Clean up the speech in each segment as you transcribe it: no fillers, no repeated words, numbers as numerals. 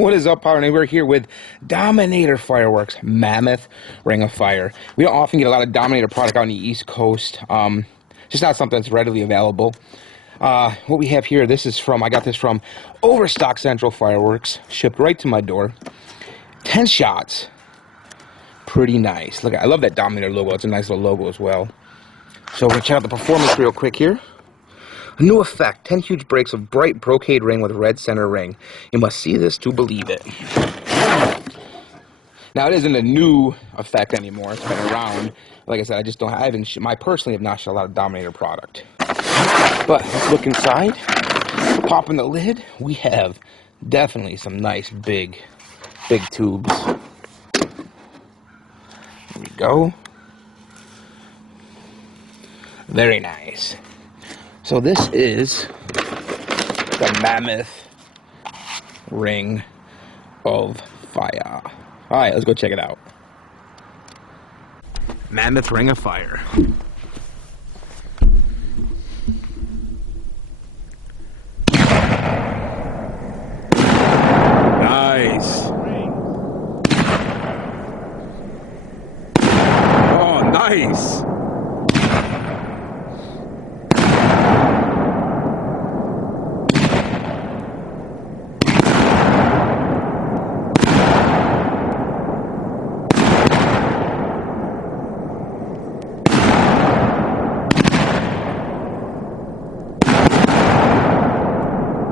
What is up, Pyro Nation? We're here with Dominator fireworks, Mammoth Ring of Fire. We don't often get a lot of Dominator product on the East Coast. Just not something that's readily available. What we have here, I got this from Overstock Central Fireworks, shipped right to my door. 10 shots. Pretty nice. Look, I love that Dominator logo. It's a nice little logo as well. So we're going to check out the performance real quick here. A new effect, 10 huge breaks of bright brocade ring with red center ring. You must see this to believe it. Now, it isn't a new effect anymore. It's been around. Like I said, I personally have not shot a lot of Dominator product. But let's look inside. Popping the lid, we have definitely some nice big tubes. There we go. Very nice. So this is the Mammoth Ring of Fire. Alright, let's go check it out. Mammoth Ring of Fire. Nice. Oh, nice.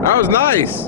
That was nice.